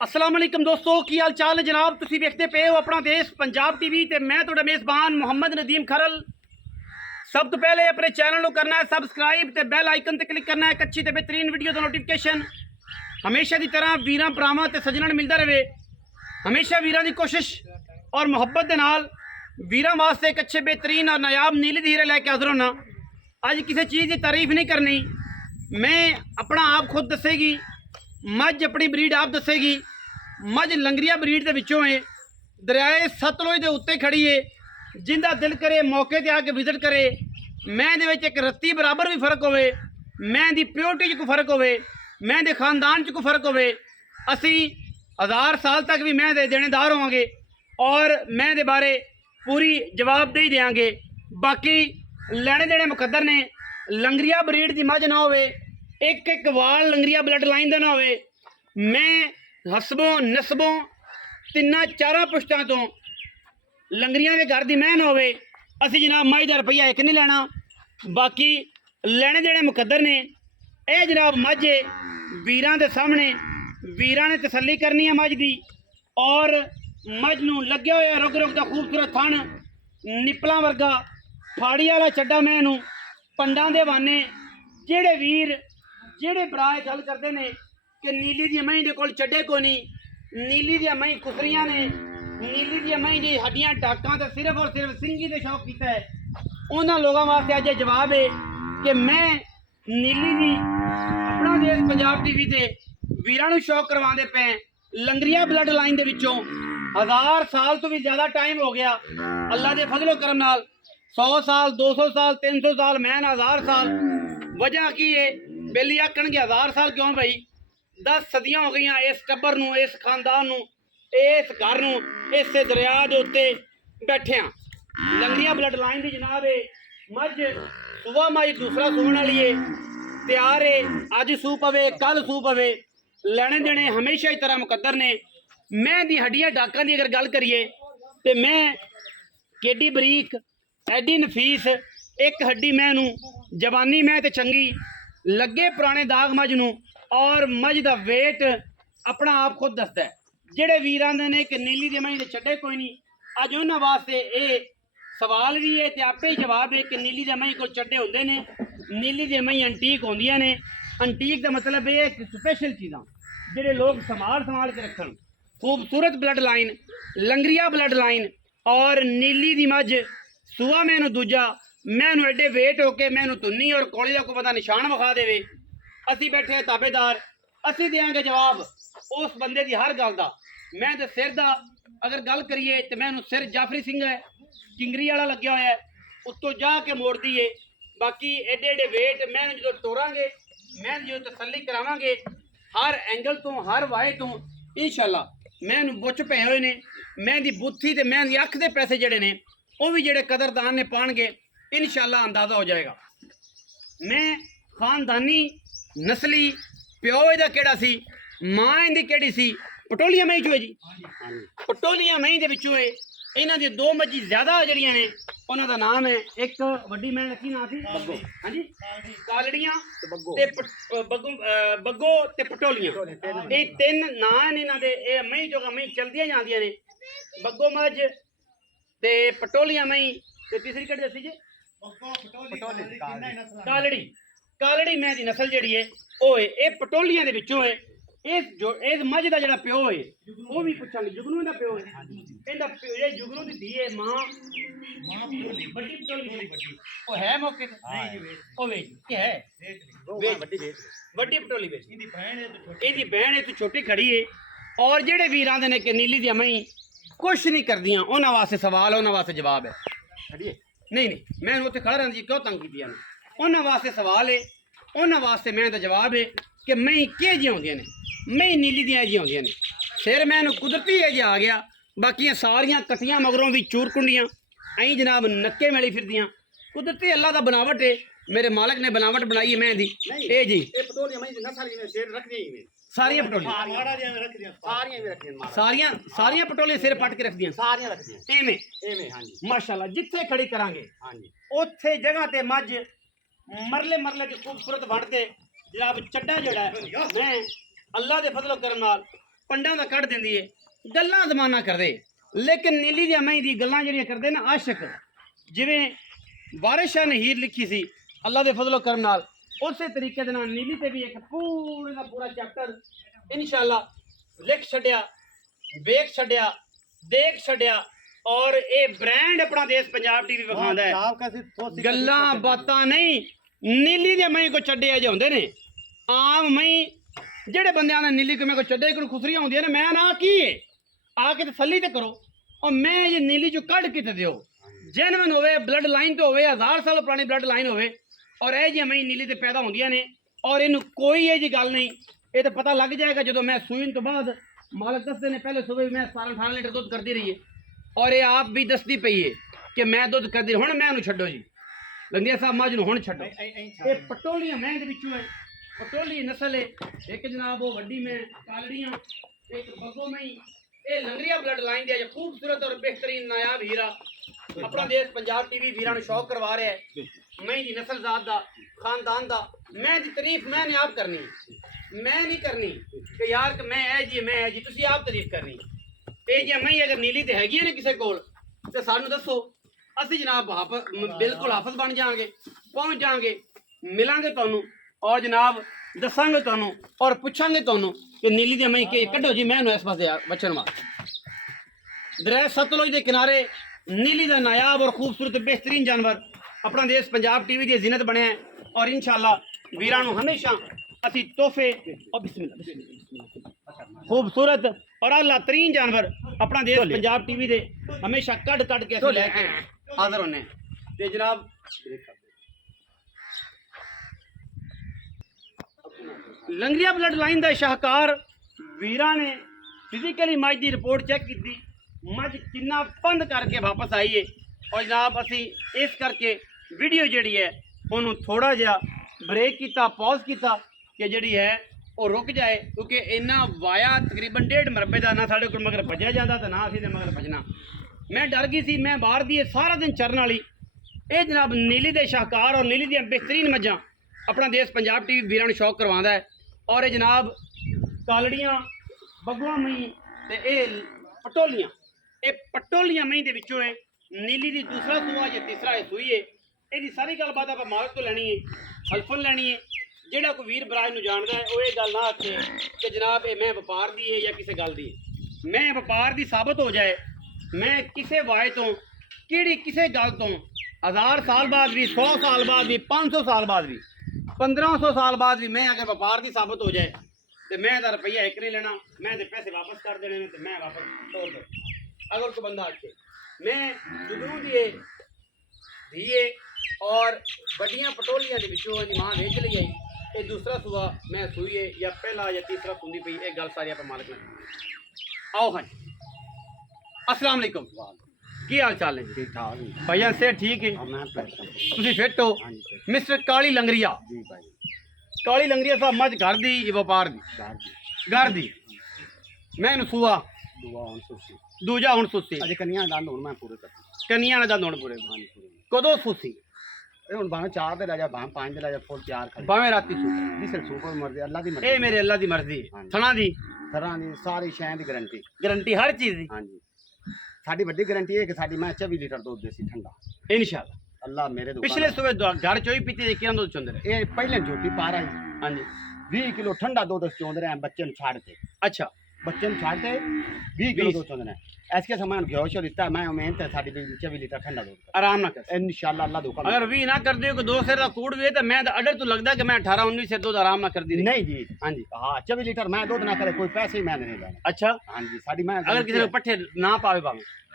अस्सलाम वालेकुम दोस्तों की हाल चाल है जनाब। तुसीं वेखदे पे हो अपना देश पंजाब टीवी ते मैं तुहाडा मेज़बान मुहम्मद नदीम खरल। सब तो पहले अपने चैनल को करना है सबसक्राइब ते बैल आइकन ते क्लिक करना है। एक अच्छी ते बेहतरीन वीडियो का नोटिफिकेशन हमेशा की तरह वीरां भरावां ते सज्जणां नूं मिलदा रहे। हमेशा वीरां की कोशिश और मुहब्बत के नाल वीरां वास्ते एक अच्छे बेहतरीन और नायाब नीली दी हीरे लैके हाज़र होना। अज किसी चीज़ की तारीफ नहीं करनी, मैं अपना आप खुद दसेगी। मझ अपनी ब्रीड आप दसेगी। मझ लंगरिया ब्रीड के विचों है, दरियाए सतलुज के उत्ते खड़ी है। जिंदा दिल करे मौके ते आके विजिट करे। मैं दे विच एक रत्ती बराबर भी फर्क होवे, मैं दी प्योरिटी च कोई फर्क होवे, मैं दे खानदान च कोई फर्क होवे। असी 1000 साल तक भी मैं दे देनेदार होवांगे और मैं दे बारे पूरी जवाबदेही देंगे। बाकी लैने देने मुकद्दर ने। लंगरिया ब्रीड की मझ ना होवे, एक एक वाल लंगरिया ब्लड लाइन का ना होवे। मैं हसबों नस्बों तिना चारा पुश्तां तो लंगरिया के घर की मैं ना होवे। असी जनाब मझ का रुपया एक नहीं लेना, बाकी लैने देने मुकद्दर ने। यह जनाब मझ है वीरां दे सामने, वीरां ने तसल्ली करनी है मझ की। और मझ नूं लग्या होया रुक रुक दा खूबसूरत थण, निपलां वर्गा फाड़ी वाला चड्डा। मैं नूं पंडां दे बहाने जेड़े वीर जेड़े भरा गल करते हैं कि नीली दी मही दे कोल चड्डे को नहीं, नीली दी मही कुसरियां ने, नीली दी मही दी हड्डियां डाकां ते सिर्फ और सिर्फ सिंगी दे शौक कीता है। उन्हां लोगों वास्ते अज जवाब है कि मैं नीली दी अपना देश पंजाब टीवी ते वीरां नूं शौक करवांदे पे। लंगरिया ब्लड लाइन दे विचों 1000 साल तो भी ज़्यादा टाइम हो गया अल्लाह के फजलो करम नाल। 100 साल 200 साल 300 साल मैं 1000 साल। वजह की है बेली आखन के 1000 साल क्यों भाई? 10 सदियां हो गई इस टब्बर नूं, इस खानदान नूं, इस घर नूं, इस दरिया के उत्ते बैठे। लंगरिया ब्लड लाइन की जनाब है मझ सुबह मझ दूसरा सून वाली है, तैयार है। अज सू पवे कल सू पवे, लैने देने हमेशा ही तरह मुकद्दर ने। मैं दी हड्डियां डाकां की अगर गल करिए तो मैं केडी बरीक एडी नफीस एक हड्डी मैं नूं जवानी मैं ते चंगी लगे पुराने दाग मझ नूं। और मझ का वेट अपना आप खुद दसदा है। जेड़े वीर आंदे ने कि नीली दी मही दे छड्डे कोई नहीं, अज उन्हां वास्ते ये सवाल भी है तो आपे ही जवाब है कि नीली दी मही कोल चड्डे होंदे ने। नीली दी मही अंटीक होंदियां ने। अंटीक का मतलब ये स्पैशल चीज़ां जेड़े लोग संभाल के रखन। खूबसूरत ब्लड लाइन लंगरिया ब्लड लाइन और नीली दी मझ सूआ मैनू दूजा मैनू एडे वेट होके मैनू तुन्नी और कोली का कोई बंदा निशान विखा देवे, असी बैठे ताबेदार, असी देंगे जवाब उस बंदे की हर गल का। मैं तो सिर का अगर गल करिए तो मैनू सिर जाफरी सिंह है किंगरी वाला लग्या होया है, उत्तों जाके मोड़ दी है। बाकी एडे एडे वेट मैं जो तोड़ांगे, मैं जो तसल्ली करावांगे हर एंगल तो हर वाहे तो इंशाअल्लाह मैनू बुच पे हुए ने। मैं दी बुत्थी ते मैं दी अख दे पैसे जड़े ने वो भी जेड़े कदरदान ने पाणगे इंशाअल्लाह अंदाजा हो जाएगा। मैं खानदानी नस्ली प्यो इहदा केड़ा सी, मां इहदी केड़ी सी, पटोलिया मही चो है जी। पटोलिया मही दे विचों है। इन्हां दी दो मझी ज्यादा जड़ियां ने, उन्हां दा नाम है एक वड्डी मैं की नाम सी बग्गो, हाँ जी, कालड़ियां ते बग्गो ते पटोलियां। ये तीन नाम ने इन्हां दे। ये मही जो मही चलदियां जांदियां ने, बग्गो मझ ते पटोलिया मही ते तीसरी केड़ी दसी जी कालड़ी। कालड़ी मैं दी नस्ल जेड़ी है वो है ये पटोलियां दे विचों है। इस मझ का जो प्यो है वो भी पुछांगे जुगनू का प्यो है। इहदा ये जुगनू की धी है मां बड़ी पटोली वो है मौके वो वेच के है बड़ी पटोली वेच। इहदी बहन है तो छोटी खड़ी है। और जेड़े वीर आंदे ने कि नीली दी मही कुछ नहीं करदियां, उन्हां वास्ते सवाल उन्हां वास्ते जवाब है। नहीं नहीं मैं उत्थे खड़ा रही क्यों तंग कीतियां ने, उन्हां वास्ते सवाल है, उन्हां वास्ते मैं तो जवाब है कि मही किह जी होंदियां ने। मही नीली दियां जी होंदियां ने। सिर मैनू कुदरती है जी आ गया, बाकी सारियां कटियां मगरों भी चूर कुंडियां अं जनाब नक्के मिली फिरदियां। कुदरती अल्लाह का बनावट है, मेरे मालक ने बनावट बनाई है मैं दी ए जी। सारियां सारियां पटोलियां सिर पट के रखदियां एवें माशाअल्लाह। जिथे खड़ी करांगे उत्थे जगह ते मझ मरले मरले की खूबसूरत वड़ के जनाब चड्डा जड़ा मैं अल्लाह के फजलो करम नाल ਪੰਡਾਂ ਦਾ ਕੱਢ ਦਿੰਦੀ ਏ ਗੱਲਾਂ ਜ਼ਮਾਨਾ ਕਰਦੇ ਲੇਕਿਨ ਨੀਲੀ ਦੀਆਂ ਮਹੀਂ ਦੀ ਗੱਲਾਂ ਜਿਹੜੀਆਂ ਕਰਦੇ ਨਾ ਆਸ਼ਿਕ ਜਿਵੇਂ ਵਾਰਿਸ ਸ਼ਾਹ ਨੇ ਹੀਰ ਲਿਖੀ ਸੀ ਅੱਲਾ ਦੇ ਫਜ਼ਲੋ ਕਰਮ ਨਾਲ ਉਸੇ ਤਰੀਕੇ ਦੇ ਨਾਲ ਨੀਲੀ ਤੇ ਵੀ ਇੱਕ ਪੂਰੇ ਦਾ ਪੂਰਾ ਚੈਪਟਰ ਇਨਸ਼ਾਅੱਲਾ ਲਿਖ ਛੱਡਿਆ ਵੇਖ ਛੱਡਿਆ ਦੇਖ ਛੱਡਿਆ ਔਰ ਇਹ ਬ੍ਰਾਂਡ ਆਪਣਾ ਦੇਸ਼ ਪੰਜਾਬ ਟੀਵੀ ਵਿਖਾਉਂਦਾ ਹੈ ਗੱਲਾਂ ਬਾਤਾਂ ਨਹੀਂ ਨੀਲੀ ਦੇ ਮਹੀਂ ਕੋ ਛੱਡੇ ਜੇ ਹੁੰਦੇ ਨੇ ਆਮ ਮਹੀਂ ਜਿਹੜੇ ਬੰਦਿਆਂ ਨੇ ਨੀਲੀ ਕਿਵੇਂ ਕੋ ਛੱਡੇ ਕੋਈ ਖੁਸਰੀਆਂ ਹੁੰਦੀਆਂ ਨੇ ਮੈਂ ਨਾ ਕੀ ਹੈ ਆ ਕੇ ਤਸੱਲੀ ਤੇ ਕਰੋ ਔਰ ਮੈਂ ਇਹ ਨੀਲੀ ਚੋਂ ਕੱਢ ਕੇ ਤੇ ਦਿਓ ਜੈਨੂਇਨ ਹੋਵੇ ਬਲੱਡ ਲਾਈਨ ਤੋਂ ਹੋਵੇ 1000 ਸਾਲ ਪੁਰਾਣੀ ਬਲੱਡ ਲਾਈਨ ਹੋਵੇ ਔਰ ਇਹ ਜਿਹੀਆਂ ਮਹੀਂ ਨੀਲੀ ਤੇ ਪੈਦਾ ਹੁੰਦੀਆਂ ਨੇ ਔਰ ਇਹਨੂੰ ਕੋਈ ਇਹ ਜੀ ਗੱਲ ਨਹੀਂ ਇਹ ਤਾਂ ਪਤਾ ਲੱਗ ਜਾਏਗਾ ਜਦੋਂ ਮੈਂ ਸੂਈਨ ਤੋਂ ਬਾਅਦ ਮਾਲਕ ਦੱਸਦੇ ਨੇ ਪਹਿਲੇ ਸਵੇਰ ਮੈਂ 17-18 ਲੀਟਰ ਦੁੱਧ ਕਰਦੀ ਰਹੀ ਹੈ ਔਰ ਇਹ ਆਪ ਵੀ ਦੱਸਦੀ ਪਈ ਹੈ ਕਿ ਮੈਂ ਦੁੱਧ ਕਰਦੀ ਹੁਣ ਮੈਂ ਉਹਨੂੰ ਛੱਡੋ ਜੀ ਲੰਗੀਆ ਸਾਹਿਬ ਮੱਝ ਨੂੰ ਹੁਣ ਛੱਡੋ ਇਹ ਪਟੋਲੀਆਂ ਮੈਂ ਦੇ ਵਿੱਚੋਂ ਹੈ ਪਟੋਲੀ ਨਸਲ ਹੈ ਇੱਕ ਜਨਾਬ ਉਹ ਵੱਡੀ ਮੈਂ ਕਾਲੜੀਆਂ ਇੱਕ ਬੱਗੋ ਮੈਂ ਇਹ ਲੰਗਰੀਆ ਬਲੱਡ ਲਾਈਨ ਦੀ ਖੂਬਸੂਰਤ ਔਰ ਬਿਹਤਰੀਨ ਨਾਇਬ ਹੀਰਾ ਆਪਣਾ ਦੇਸ਼ ਪੰਜਾਬ ਟੀਵੀ ਵੀਰਾਂ ਨੂੰ ਸ਼ੌਕ ਕਰਵਾ ਰਿਹਾ ਹੈ ਮੈਂ ਦੀ ਨਸਲ ਜ਼ਾਤ ਦਾ ਖਾਨਦਾਨ ਦਾ ਮੈਂ ਦੀ ਤਾਰੀਫ ਮੈਂ ਨੇ ਆਪ ਕਰਨੀ ਮੈਂ ਨਹੀਂ ਕਰਨੀ ਕਿ ਯਾਰ ਕਿ ਮੈਂ ਇਹ ਜੀ ਤੁਸੀਂ ਆਪ ਤਾਰੀਫ ਕਰਨੀ ਇਹ ਜੇ ਮੈਂ ਅਗਰ ਨੀਲੀ ਤੇ ਹੈਗੀ ਨੇ ਕਿਸੇ ਕੋਲ ਤੇ ਸਾਨੂੰ ਦੱਸੋ ਅਸੀਂ ਜਨਾਬ ਬਿਲਕੁਲ ਹਾਫਜ਼ ਬਣ ਜਾਾਂਗੇ ਪਹੁੰਚ ਜਾਾਂਗੇ ਮਿਲਾਂਗੇ ਤੁਹਾਨੂੰ ਔਰ ਜਨਾਬ ਦੱਸਾਂਗੇ ਤੁਹਾਨੂੰ ਔਰ ਪੁੱਛਾਂਗੇ ਤੁਹਾਨੂੰ ਕਿ ਨੀਲੀ ਦੀ ਮੈਂ ਕਿ ਕੱਢੋ ਜੀ ਮੈਂ ਇਸ ਪਾਸੇ ਬਚਣ ਮਾਰ ਦਰਿਆ ਸਤਲੁਜ ਦੇ ਕਿਨਾਰੇ ਨੀਲੀ ਦਾ ਨਾਇਬ ਔਰ ਖੂਬਸੂਰਤ ਬਿਹਤਰੀਨ ਜਾਨਵਰ ਆਪਣਾ ਦੇਸ਼ ਪੰਜਾਬ ਟੀਵੀ ਦੀ ਜ਼ਿਨਤ ਬਣਿਆ ਔਰ ਇਨਸ਼ਾਅੱਲਾ ਵੀਰਾਂ ਨੂੰ ਹਮੇਸ਼ਾ ਅਸੀਂ ਤੋਹਫੇ ਔਰ ਬਿਸਮਿਲ੍ਲਾ ਖੂਬਸੂਰਤ ਔਰ ਆਲਾ ਤਰੀਨ ਜਾਨਵਰ ਆਪਣਾ ਦੇਸ਼ ਪੰਜਾਬ ਟੀਵੀ ਦੇ ਹਮੇਸ਼ਾ ਕੱਢ ਕੇ ਅਸੀਂ ਲੈ ਕੇ ਹਾਜ਼ਰ ਹੋਣੇ ਤੇ ਜਨਾਬ ਲੰਗਰੀਆ ਬਲੱਡ ਲਾਈਨ ਦਾ ਸ਼ਾਹਕਾਰ ਵੀਰਾਂ ਨੇ ਫਿਜ਼ੀਕਲੀ ਮੱਝ ਦੀ ਰਿਪੋਰਟ ਚੈੱਕ ਕੀਤੀ ਮੱਝ ਕਿੰਨਾ ਪੰਧ ਕਰਕੇ ਵਾਪਸ ਆਈ ਹੈ ਔਰ ਜਨਾਬ ਅਸੀਂ ਇਸ ਕਰਕੇ ਵੀਡੀਓ ਜਿਹੜੀ ਹੈ ਉਹਨੂੰ ਥੋੜਾ ਜਿਹਾ ਬ੍ਰੇਕ ਕੀਤਾ ਪੌਜ਼ ਕੀਤਾ ਕਿ ਜਿਹੜੀ ਹੈ ਉਹ ਰੁਕ ਜਾਏ ਕਿਉਂਕਿ ਇੰਨਾ ਵਾਇਆ ਤਕਰੀਬਨ 1.5 ਮਰਬੇ ਦਾ ਨਾ ਸਾਡੇ ਕੋਲ ਮਗਰ ਭੱਜਿਆ ਜਾਂਦਾ ਤੇ ਨਾ ਅਸੀਂ ਦੇ ਮਗਰ ਭੱਜਣਾ ਮੈਂ ਡਰ ਗਈ ਸੀ ਮੈਂ ਬਾਹਰ ਦੀ ਸਾਰਾ ਦਿਨ ਚਰਨ ਵਾਲੀ ਇਹ ਜਨਾਬ ਨੀਲੀ ਦੇ ਸ਼ਾਹਕਾਰ ਔਰ ਨੀਲੀ ਦੀਆਂ ਬਿਹਤਰੀਨ ਮੱਝਾਂ ਆਪਣਾ ਦੇਸ਼ ਪੰਜਾਬ ਟੀਵੀ ਵੀਰਾਂ ਨੂੰ ਸ਼ੌਕ ਕਰਵਾਉਂਦਾ ਹੈ ਔਰ ਇਹ ਜਨਾਬ ਕਾਲੜੀਆਂ ਬਗੂਆਂ ਮਹੀਂ ਤੇ ਇਹ ਪਟੋਲੀਆਂ ਮਹੀਂ ਦੇ ਵਿੱਚੋਂ ਹੈ ਨੀਲੀ ਦੀ ਦੂਸਰਾ ਸੂਆ ਜਾਂ ਤੀਸਰਾ ਇਹ ਸੂਈ ਹੈ ਇਹਦੀ ਸਾਰੀ ਗੱਲਬਾਤ ਆਪਾਂ ਮਾਲਕ ਤੋਂ ਲੈਣੀ ਹੈ ਹਲਫਨ ਲੈਣੀ ਹੈ ਜਿਹੜਾ ਕੋਈ ਵੀਰ ਬਰਾਜ ਨੂੰ ਜਾਣਦਾ ਹੈ ਉਹ ਇਹ ਗੱਲ ਨਾ ਆਖੇ ਕਿ ਜਨਾਬ ਇਹ ਮੈਂ ਵਪਾਰ ਦੀ ਹੈ ਜਾਂ ਕਿਸੇ ਗੱਲ ਦੀ ਹੈ ਮੈਂ ਵਪਾਰ ਦੀ ਸਾਬਤ ਹੋ ਜਾਏ ਮੈਂ ਕਿਸੇ ਵਾਏ ਤੋਂ ਕਿਹੜੀ ਕਿਸੇ ਗੱਲ ਤੋਂ 1000 ਸਾਲ ਬਾਅਦ ਵੀ 100 ਸਾਲ ਬਾਅਦ ਵੀ 500 ਸਾਲ ਬਾਅਦ ਵੀ 1500 ਸਾਲ ਬਾਅਦ ਵੀ ਮੈਂ ਅਗਰ ਵਪਾਰ ਦੀ ਸਾਬਤ ਹੋ ਜਾਏ ਤੇ ਮੈਂ ਤਾਂ ਰੁਪਈਆ ਇੱਕ ਨਹੀਂ ਲੈਣਾ ਮੈਂ ਤੇ ਪੈਸੇ ਵਾਪਸ ਕਰ ਦੇਣੇ ਨੇ ਤੇ ਮੈਂ ਵਾਪਸ ਤੋੜ ਦੇ ਅਗਰ ਕੋਈ ਬੰਦਾ ਆਖੇ ਮੈਂ ਜੁਗਰੂ ਦੀਏ ਔਰ ਵੱਡੀਆਂ ਪਟੋਲੀਆਂ ਦੇ ਵਿੱਚੋਂ ਇਹਦੀ ਮਾਂ ਵੇਚ ਲਈ ਆਈ ਇਹ ਦੂਸਰਾ ਸੂਆ ਮੈਂ ਸੂਈਏ ਜਾਂ ਪਹਿਲਾ ਜਾਂ ਤੀਸਰਾ ਸੁਣਦੀ ਪਈ ਇਹ ਗੱਲ ਸਾਰੀ ਆਪਾਂ ਮਾਲਕ ਨਾਲ ਆਓ ਹਾਂ अस्सलाम वालेकुम की हाल चाल है ठीक ठाक भैया से ठीक है तुसी फिट हो मिस्टर काली लंगरिया जी भाई काली लंगरिया साहब मझ घर दी व्यापार दी घर दी मैं सूआ दूजा हुण सुसी अजे कन्नियां दंद हुण मैं पूरे कर कन्नियां ने दंद हुण पूरे कदों सुसी ਹੁਣ ਭਾਵੇਂ 4 ਤੇ ਲੈ ਜਾ ਭਾਵੇਂ 5 ਤੇ ਲੈ ਜਾ ਫੁੱਲ ਤਿਆਰ ਕਰ ਭਾਵੇਂ ਰਾਤੀ ਸੂਪ ਦੀ ਸੂਪ ਕੋਈ ਮਰਜ਼ੀ ਅੱਲਾ ਦੀ ਮਰਜ਼ੀ ਇਹ ਮੇਰੇ ਅੱਲਾ ਦੀ ਮਰਜ਼ੀ ਥਣਾ ਦੀ ਸਾਰੀ ਸ਼ੈ ਦੀ ਗਾਰੰਟੀ ਹਰ ਚੀਜ਼ ਦੀ ਹਾਂਜੀ ਸਾਡੀ ਵੱਡੀ ਗਾਰੰਟੀ ਇਹ ਕਿ ਸਾਡੀ ਮੈਂ 24 ਲੀਟਰ ਦੁੱਧ ਦੇਸੀ ਠੰਡਾ ਇਨਸ਼ਾਅੱਲਾ ਅੱਲਾ ਮੇਰੇ ਦੁਆਰਾ ਪਿਛਲੇ ਸਵੇ ਘਰ ਚੋਈ ਪੀਤੀ ਕਿਹਨਾਂ ਦੁੱਧ ਚੁੰਦੇ ਰਹੇ ਇਹ ਪਹਿਲੇ ਝੋਟੀ ਪਾ ਰਹੀ ਹਾਂਜੀ 20 ਕਿਲੋ ਠੰਡਾ ਦੁੱਧ ਚੁੰਦ ਰਹੇ ਬੱਚੇ ਨੂੰ ਛੱਡ ਕੇ ਅੱਛਾ ਬੱਚੇ ਨੂੰ ਛੱਡ ਕੇ 20 ਕਿਲੋ ਦੁੱਧ ਚੁੰਦ ਰਹੇ ਐਸਕੇ ਸਮਾਂ ਨੂੰ ਘਿਓ ਦਿੱਤਾ ਮੈਂ ਮਿਹਨਤ ਹੈ ਸਾਡੀ 24 ਲੀਟਰ ਠੰਡਾ ਦੁੱਧ ਆਰਾਮ ਨਾਲ ਕਰ ਇਨਸ਼ਾਅੱਲਾ ਅੱਲਾ ਦੁਆ ਅਗਰ 20 ਨਾ ਕਰਦੇ ਹੋ ਕਿ 2 ਸਿਰ ਦਾ ਕੂੜ ਵੇ ਤਾਂ ਮੈਂ ਤਾਂ ਅਡਰ ਤੋਂ ਲੱਗਦਾ ਕਿ ਮੈਂ 18 19 ਸਿਰ ਦੁੱਧ ਆਰਾਮ ਨਾਲ ਕਰਦੀ ਨਹੀਂ ਜੀ ਹਾਂਜੀ ਹਾਂ 24 ਲੀਟਰ ਮੈਂ ਦੁੱਧ ਨਾ ਕਰੇ ਕੋਈ ਪੈਸੇ ਹੀ ਮੈਂ ਨਹੀਂ ਲੈਣਾ ਅੱਛਾ ਹਾਂਜੀ ਸਾਡੀ ਮੈਂ ਅਗਰ ਕਿਸੇ ਨੂੰ ਪੱਠੇ ਨਾ ਪਾਵੇ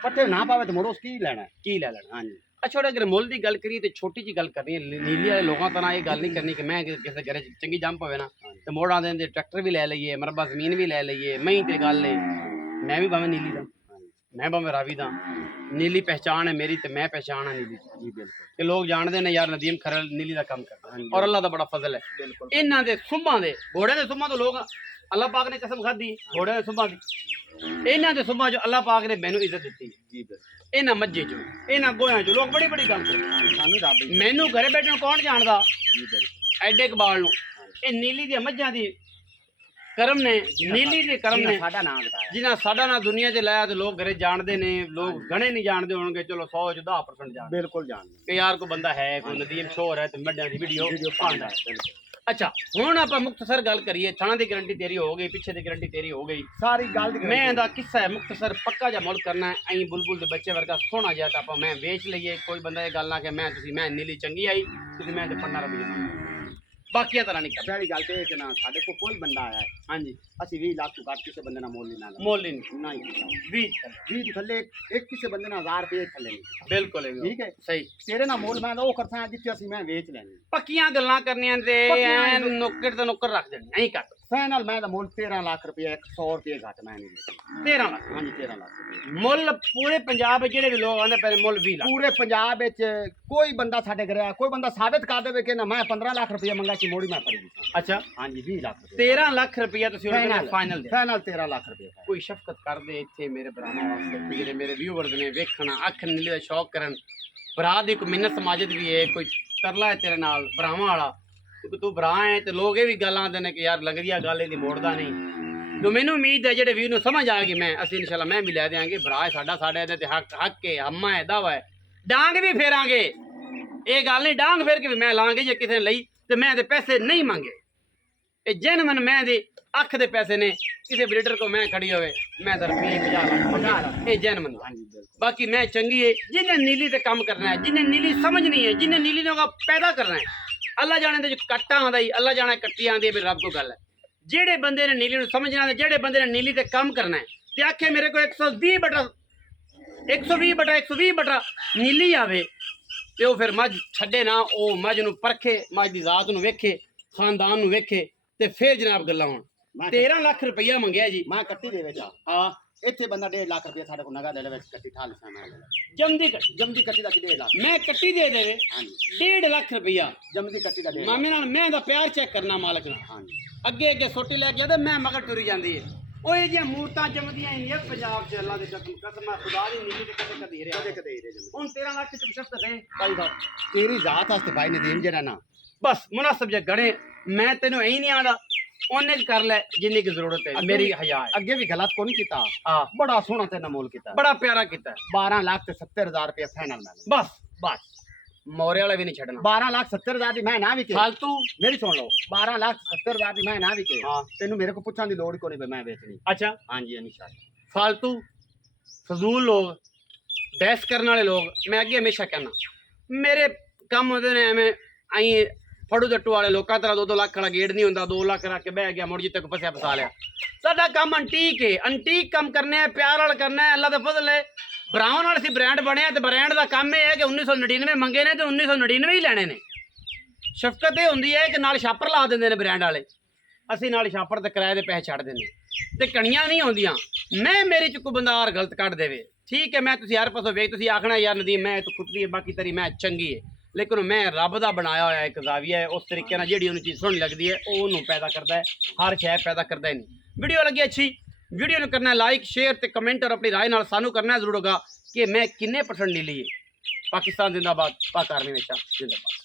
ਪੱਠੇ ਨਾ ਪਾਵੇ ਤਾਂ ਮੋੜੋ ਕੀ ਲੈਣਾ ਕੀ ਲੈ ਲੈਣਾ ਹਾਂਜੀ ਅੱਛਾ ਅਗਰ ਮੁੱਲ ਦੀ ਗੱਲ ਕਰੀਏ ਤੇ ਛੋਟੀ ਜੀ ਗੱਲ ਕਰਨੀ ਹੈ ਨੀਲੀ ਵਾਲੇ ਲੋਕਾਂ ਤੋਂ ਨਾ ਇਹ ਗੱਲ ਨਹੀਂ ਕਰਨੀ ਕਿ ਮੈਂ ਕਿਸੇ ਘਰੇ ਚੰਗੀ ਜੰਮ ਪਵੇ ਨਾ ਤੇ ਮੋੜਾਂ ਦੇ ਟਰੈਕਟਰ ਵੀ ਲੈ ਲਈਏ ਮਰਬਾ ਜ਼ਮੀਨ ਵੀ ਲੈ ਲਈਏ ਮਹੀਂ ਤੇ ਗੱਲ ਹੈ ਮੈਂ ਵੀ ਭਾਵੇਂ ਨੀਲੀ ਦਾ मैं भावें रावी दा नीली पहचान है मेरी तो मैं पहचान है नीली जी बिल्कुल कि लोग जानते हैं यार नदीम खरल नीली का काम करता है और अल्लाह का बड़ा फजल है इन्हां दे सुम्हां दे घोड़े दे सुम्हां तो लोग अल्लाह पाक ने कसम खाधी घोड़े दे सुम्हां दी इन्हां दे सुम्हां जो अल्लाह पाक ने मैनू इज्जत दी जी बिल्कुल इन्हां मज्जे चो इन्हां गोयां चो लोग बड़ी बड़ी गल करदे सानू रब मैनू घरे बैठे कौन जानदा जी बिल्कुल एडे कबाल नू ए नीली दी मज्जां दी ਕਰਮ ਨੇ ਨੀਲੀ ਦੇ ਕਰਮ ਨੇ ਸਾਡਾ ਨਾਮ ਬਤਾਇਆ ਜਿਨ੍ਹਾਂ ਸਾਡਾ ਨਾਂ ਦੁਨੀਆ 'ਚ ਲਾਇਆ ਤੇ ਲੋਕ ਘਰੇ ਜਾਣਦੇ ਨੇ ਲੋਕ ਗਣੇ ਨਹੀਂ ਜਾਣਦੇ ਹੋਣਗੇ ਚਲੋ 100 ਚ 10% ਜਾਣਦੇ ਬਿਲਕੁਲ ਜਾਣਦੇ ਕਿ ਯਾਰ ਕੋਈ ਬੰਦਾ ਹੈ ਕੋਈ ਨਦੀਮ ਸ਼ੋਰ ਹੈ ਤੇ ਵੱਡਿਆਂ ਦੀ ਵੀਡੀਓ ਪਾਉਂਦਾ ਹੈ ਬਿਲਕੁਲ ਅੱਛਾ ਹੁਣ ਆਪਾਂ ਮੁਖਤਸਰ ਗੱਲ ਕਰੀਏ ਥਾਣਾ ਦੀ ਗਰੰਟੀ ਤੇਰੀ ਹੋ ਗਈ ਪਿੱਛੇ ਦੀ ਗਰੰਟੀ ਤੇਰੀ ਹੋ ਗਈ ਸਾਰੀ ਗੱਲ ਦੀ ਮੈਂ ਦਾ ਕਿੱਸਾ ਹੈ ਮੁਖਤਸਰ ਪੱਕਾ ਜਿਹਾ ਮੁੱਲ ਕਰਨਾ ਹੈ ਐਂ ਬੁਲਬੁਲ ਦੇ ਬੱਚੇ ਵਰਗਾ ਸੋਹਣਾ ਜਿਹਾ ਤਾਂ ਆਪਾਂ ਮੈਂ ਵੇਚ ਲਈਏ ਕੋਈ ਬੰਦਾ ਇਹ ਗੱਲ ਨਾ ਕਿ ਮੈਂ ਨੀਲੀ ਚੰਗੀ ਆਈ ਤੁਸੀਂ ਮੈਂ ਤੇ ਪੰਨਾ ਰਵੀ ਬਾਕੀਆਂ ਤਰ੍ਹਾਂ ਨਹੀਂ ਕਰਦਾ ਪਹਿਲੀ ਗੱਲ ਤੇ ਇਹ ਕਿ ਨਾ ਸਾਡੇ ਕੋਲ ਕੋਈ ਬੰਦਾ ਆਇਆ ਹੈ ਹਾਂਜੀ ਅਸੀਂ 20 ਲੱਖ ਤੋਂ ਘੱਟ ਕਿਸੇ ਬੰਦੇ ਨਾਲ ਮੁੱਲ ਨਹੀਂ ਲਾਣਾ ਮੁੱਲ ਹੀ ਨਹੀਂ ਨਾ ਹੀ ਕੀਤਾ 20 20 ਥੱਲੇ ਇੱਕ ਕਿਸੇ ਬੰਦੇ ਨਾਲ 1000 ਰੁਪਏ ਥੱਲੇ ਨਹੀਂ ਕੀਤਾ। ਬਿਲਕੁਲ ਇਹ ਠੀਕ ਹੈ ਸਹੀ ਤੇਰੇ ਨਾਲ ਮੁੱਲ ਮੈਂ ਤਾਂ ਉਹ ਕਰਦਾ ਜਿੱਥੇ ਅਸੀਂ ਮੈਂ ਵੇਚ ਲੈਣੀ ਪੱਕੀਆਂ ਗੱਲਾਂ ਕਰਨੀਆਂ ਤੇ ਪੱਕੀਆਂ ਐ ਨੌਕਰ ਤੇ ਨੌਕਰ ਰੱਖ ਦੇਣੀ ਐਂ ਕਰ ਫਾਈਨਲ ਮੈਂ ਤਾਂ ਮੁੱਲ 13 ਲੱਖ ਰੁਪਏ 100 ਰੁਪਏ ਘੱਟ ਮੈਂ ਨਹੀਂ ਦਿੱਤੀ 13 ਲੱਖ ਹਾਂਜੀ 13 ਲੱਖ ਰੁਪਏ ਮੁੱਲ ਪੂਰੇ ਪੰਜਾਬ ਵਿੱਚ ਜਿਹੜੇ ਵੀ ਲੋਕ ਆਉਂਦੇ ਪਏ ਮੁੱਲ 20 ਲੱਖ ਪੂਰੇ ਪੰਜਾਬ ਵਿੱਚ ਕੋਈ ਬੰਦਾ ਸਾਡੇ ਘਰੇ ਆ ਕੋਈ ਬੰਦਾ ਸਾਬਿਤ ਕਰ ਦੇਵੇ ਕਿ ਨਾ ਮੈਂ 15 ਲੱਖ ਰੁਪਏ ਮੰਗਾ ਸੀ ਮੋੜੀ ਮੈਂ ਭਰੀ ਦਿੱਤਾ ਅੱਛਾ ਹਾਂਜੀ 20 ਲੱਖ ਰੁਪਏ 13 ਲੱਖ ਰੁਪਇਆ ਤੁਸੀਂ ਉਹਨਾਂ ਫਾਈਨਲ ਦੇ ਫਾਈਨਲ 13 ਲੱਖ ਰੁਪਏ ਕੋਈ ਸ਼ਫਕਤ ਕਰਦੇ ਇੱਥੇ ਮੇਰੇ ਭਰਾਵਾਂ ਵਾਸਤੇ ਜਿਹੜੇ ਮੇਰੇ ਵਿਊਵਰਸ ਨੇ ਵੇਖਣਾ ਅੱਖ ਨੀਲੇ ਦਾ ਸ਼ੌਕ ਕਰਨ ਭਰਾ ਦੀ ਕੋਈ ਮਿੰਨਤ ਸਮਾਜਤ ਵੀ ਹੈ ਕੋਈ ਤਰਲਾ ਹੈ ਤੇਰੇ ਨਾਲ ਭਰਾਵਾਂ ਵਾਲਾ ਕਿ ਤੂੰ ਭਰਾ ਹੈ ਤੇ ਲੋਕ ਇਹ ਵੀ ਗੱਲਾਂ ਆਉਂਦੇ ਨੇ ਕਿ ਯਾਰ ਲੰਗਰੀਆ ਗੱਲ ਇਹਦੀ ਮੋੜਦਾ ਨਹੀਂ ਤੋ ਮੈਨੂੰ ਉਮੀਦ ਹੈ ਜਿਹੜੇ ਵੀਰ ਨੂੰ ਸਮਝ ਆ ਗਈ ਮੈਂ ਅਸੀਂ ਇਨਸ਼ਾਅੱਲਾ ਮੈਂ ਵੀ ਲੈ ਦਿਆਂਗੇ ਭਰਾ ਹੈ ਸਾਡਾ ਸਾਡੇ ਇਹਦੇ ਤੇ ਹੱਕ ਹੈ ਹਮਾ ਹੈ ਦਾਵਾ ਹੈ ਡਾਂਗ ਵੀ ਫੇਰਾਂਗੇ ਇਹ ਗੱਲ ਨਹੀਂ ਡਾਂਗ ਫੇਰ ਕੇ ਵੀ ਮੈਂ ਲਾਂਗੇ ਜੇ ਕਿਸੇ ਨੇ ਲਈ ਤੇ ਮੈਂ ਤੇ ਪੈਸੇ ਨਹੀਂ ਮੰਗੇ ਇਹ ਜੈਨੂਇਨ ਮੈਂ ਦੇ ਅੱਖ ਦੇ ਪੈਸੇ ਨੇ ਕਿਸੇ ਬਰੀਡਰ ਕੋ ਮੈਂ ਖੜੀ ਹੋਵੇ ਮੈਂ ਤਾਂ ਰੁਪਏ 50 ਲੱਖ ਇਹ ਜੈਨੂਇਨ ਹਾਂਜੀ ਬਿਲਕੁਲ ਬਾਕੀ ਮੈਂ ਚੰਗੀ ਹੈ ਜਿਹਨੇ ਨੀਲੀ ਤੇ ਕੰਮ ਕਰਨਾ ਹੈ ਜਿਹਨੇ ਨੀਲੀ ਸਮਝਣੀ ਹੈ ਜਿਹਨੇ ਨੀਲੀ ਨੂੰ ਪੈਦਾ ਕਰਨਾ ਹੈ ਅੱਲਾ ਜਾਣੇ ਤੇ ਕੱਟਾ ਆਉਂਦਾ ਹੀ ਅੱਲਾ ਜਾਣੇ ਕੱਟੀ ਆਉਂਦੀ ਹੈ ਵੀ ਰੱਬ ਕੋ ਗੱਲ ਹੈ ਜਿਹੜੇ ਬੰਦੇ ਨੇ ਨੀਲੀ ਨੂੰ ਸਮਝਣਾ ਤੇ ਜਿਹੜੇ ਬੰਦੇ ਨੇ ਨੀਲੀ ਤੇ ਕੰਮ ਕਰਨਾ ਹੈ ਤੇ ਆਖੇ ਮੇਰੇ ਕੋ 120 ਬਟਾ ਨੀਲੀ ਆਵੇ ਤੇ ਉਹ ਫਿਰ ਮੱਝ ਛੱਡੇ ਨਾ ਉਹ ਮੱਝ ਨੂੰ ਪਰਖੇ ਮੱਝ ਦੀ ਜ਼ਾਤ ਨੂੰ ਵੇਖੇ ਖਾਨਦਾਨ ਨੂੰ ਵੇਖੇ ਤੇ ਫਿਰ ਜਨਾਬ ਗੱਲਾਂ ਹੋਣ 13 ਲੱਖ ਰੁਪਈਆ ਮੰਗਿਆ ਜੀ ਮੈਂ ਕੱਟੀ ਦੇ ਵਿੱਚ ਹਾਂ ਇੱਥੇ ਬੰਦਾ 1.5 ਲੱਖ ਰੁਪਏ ਸਾਡੇ ਕੋਲ ਨਗਦ ਦੇ ਵਿੱਚ ਕੱਟੀ ਠਾਲ ਸਾਂ ਜਮਦੀ ਕੱਟੀ ਜਮਦੀ ਕੱਟੀ ਦਾ 1.5 ਲੱਖ ਮੈਂ ਕੱਟੀ ਦੇ ਦੇਵੇ ਹਾਂਜੀ 1.5 ਲੱਖ ਰੁਪਈਆ ਜਮਦੀ ਕੱਟੀ ਦਾ 1.5 ਮਾਮੇ ਨਾਲ ਮੈਂ ਦਾ ਪਿਆਰ ਚੈੱਕ ਕਰਨਾ ਮਾਲਕ ਨਾਲ ਹਾਂਜੀ ਅੱਗੇ ਅੱਗੇ ਸੋਟੀ ਲੈ ਕੇ ਤੇ ਮੈਂ ਮਗਰ ਟੁਰੀ ਜਾਂਦੀ ਹੈ ਉਹ ਇਹ ਜਿਹੀਆਂ ਮੂਰਤਾਂ ਜਮਦੀਆਂ ਇੰਨੀਆਂ ਪੰਜਾਬ 'ਚ ਅੱਲਾ ਦੇ ਕਸਮ ਖੁਦਾ ਦੀ ਨੀਲੀ ਤੇ ਕਦੇ ਕਦੇ ਰਿਹਾ ਕਦੇ ਕਦੇ ਇਹਦੇ ਜਮਦੀ ਹੁਣ 13 ਲੱਖ ਚ ਬਸ਼ਰਤ ਹੈ ਭਾਈ ਸਾਹਿਬ ਤੇਰੀ ਜ਼ਾਤ ਵਾਸਤੇ ਭਾਈ ਨਦੀਮ ਜਿਹੜਾ ਨਾ ਬਸ ਮੁਨਾਸਬ ਜੇ ਗੜੇ ਮੈਂ ਤੈਨੂੰ ਐਂ ਨਹੀਂ ਆਂਦਾ ਉਹਨੇ ਕਰ ਲੈ ਜਿੰਨੀ ਕੀ ਜ਼ਰੂਰਤ ਹੈ ਮੇਰੀ ਹਯਾ ਹੈ ਅੱਗੇ ਵੀ ਗਲਤ ਕੋਈ ਨਹੀਂ ਕੀਤਾ ਹਾਂ ਬੜਾ ਸੋਹਣਾ ਤੇ ਨਮੋਲ ਕੀਤਾ ਬੜਾ ਪਿਆਰਾ ਕੀਤਾ 12 ਲੱਖ ਤੇ 70,000 ਰੁਪਏ ਫਾਈਨਲ ਮੈਂ ਬਸ ਮੋਰੇ ਵਾਲਾ ਵੀ ਨਹੀਂ ਛੱਡਣਾ 12 ਲੱਖ 70,000 ਦੀ ਮੈਂ ਨਾ ਵੀ ਕਿ ਫालतू ਮੇਰੀ ਸੁਣ ਲਓ 12 ਲੱਖ 70,000 ਦੀ ਮੈਂ ਨਾ ਵੀ ਕਿ ਹਾਂ ਤੈਨੂੰ ਮੇਰੇ ਕੋਲ ਪੁੱਛਣ ਦੀ ਲੋੜ ਕੋਈ ਨਹੀਂ ਮੈਂ ਵੇਚਣੀ ਅੱਛਾ ਹਾਂਜੀ ਇਨਸ਼ਾਅੱਲਾ ਫालतू ਫਜ਼ੂਲ ਲੋਕ ਬਹਿਸ ਕਰਨ ਵਾਲੇ ਲੋਕ ਮੈਂ ਅੱਗੇ ਹਮੇਸ਼ਾ ਕਹਿਣਾ ਮੇਰੇ ਕੰਮ ਹੁੰਦੇ ਨੇ ਐਵੇਂ ਆਈ ਫੜੂ ਜੱਟੂ ਵਾਲੇ ਲੋਕਾਂ ਤਰ੍ਹਾਂ 2-2 ਲੱਖ ਵਾਲਾ ਗੇੜ ਨਹੀਂ ਹੁੰਦਾ 2 ਲੱਖ ਰੱਖ ਕੇ ਬਹਿ ਗਿਆ ਮੁੜ ਜਿੱਤੇ ਕੋ ਫਸਿਆ ਫਸਾ ਲਿਆ ਸਾਡਾ ਕੰਮ ਅੰਟੀਕ ਹੈ ਅੰਟੀਕ ਕੰਮ ਕਰਨਾ ਹੈ ਪਿਆਰ ਨਾਲ ਕਰਨਾ ਹੈ ਅੱਲਾ ਦਾ ਫਜ਼ਲ ਹੈ ਭਰਾਵਾਂ ਨਾਲ ਅਸੀਂ ਬ੍ਰਾਂਡ ਬਣਿਆ ਤੇ ਬ੍ਰਾਂਡ ਦਾ ਕੰਮ ਇਹ ਹੈ ਕਿ 1999 ਮੰਗੇ ਨੇ ਤੇ 1999 ਹੀ ਲੈਣੇ ਨੇ ਸ਼ਫਕਤ ਇਹ ਹੁੰਦੀ ਹੈ ਕਿ ਨਾਲ ਛਾਪਰ ਲਾ ਦਿੰਦੇ ਨੇ ਬ੍ਰਾਂਡ ਵਾਲੇ ਅਸੀਂ ਨਾਲ ਛਾਪਰ ਤੇ ਕਿਰਾਏ ਦੇ ਪੈਸੇ ਛੱਡ ਦਿੰਦੇ ਤੇ ਕਣੀਆਂ ਨਹੀਂ ਆਉਂਦੀਆਂ ਮੈਂ ਮੇਰੇ ਚ ਕੋਈ ਬੰਦਾ ਆਰ ਗਲਤ ਕੱਢ ਦੇਵੇ ਠੀਕ ਹੈ ਮੈਂ ਤੁਸੀਂ ਹਰ ਪਾਸੋਂ ਵੇਖ ਤੁਸੀਂ ਆਖਣਾ ਯਾਰ ਨਦੀਮ ਮੈਂ ਤੂੰ ਕੁੱਤੀ ਹੈ ਬਾਕੀ ਤੇਰੀ ਮੈਂ ਚੰਗੀ ਹੈ ਲੇਕਿਨ ਮੈਂ ਰੱਬ ਦਾ ਬਣਾਇਆ ਹੋਇਆ ਇੱਕ ਜ਼ਾਵੀਆ ਹੈ ਉਸ ਤਰੀਕੇ ਨਾਲ ਜਿਹੜੀ ਉਹਨੂੰ ਚੀਜ਼ ਸੋਹਣੀ ਲੱਗਦੀ ਹੈ ਉਹ ਉਹਨੂੰ ਪੈਦਾ ਕਰਦਾ ਹੈ ਹਰ ਸ਼ੈ ਪੈਦਾ ਕਰਦਾ ਹੀ ਨਹੀਂ ਵੀਡੀਓ ਲੱਗੀ ਅੱਛੀ ਵੀਡੀਓ ਨੂੰ ਕਰਨਾ ਲਾਈਕ ਸ਼ੇਅਰ ਤੇ ਕਮੈਂਟ ਔਰ ਆਪਣੀ ਰਾਏ ਨਾਲ ਸਾਨੂੰ ਕਰਨਾ ਜ਼ਰੂਰ ਹੋਗਾ ਕਿ ਮੈਂ ਕਿੰਨੇ % ਨੀਲੀ ਹੈ ਪਾਕਿਸਤਾਨ ਜ਼ਿੰਦਾਬਾਦ ਪਾਕ ਆਰਮੀ ਹਮੇਸ਼ਾ ਜ਼ਿੰਦਾਬਾਦ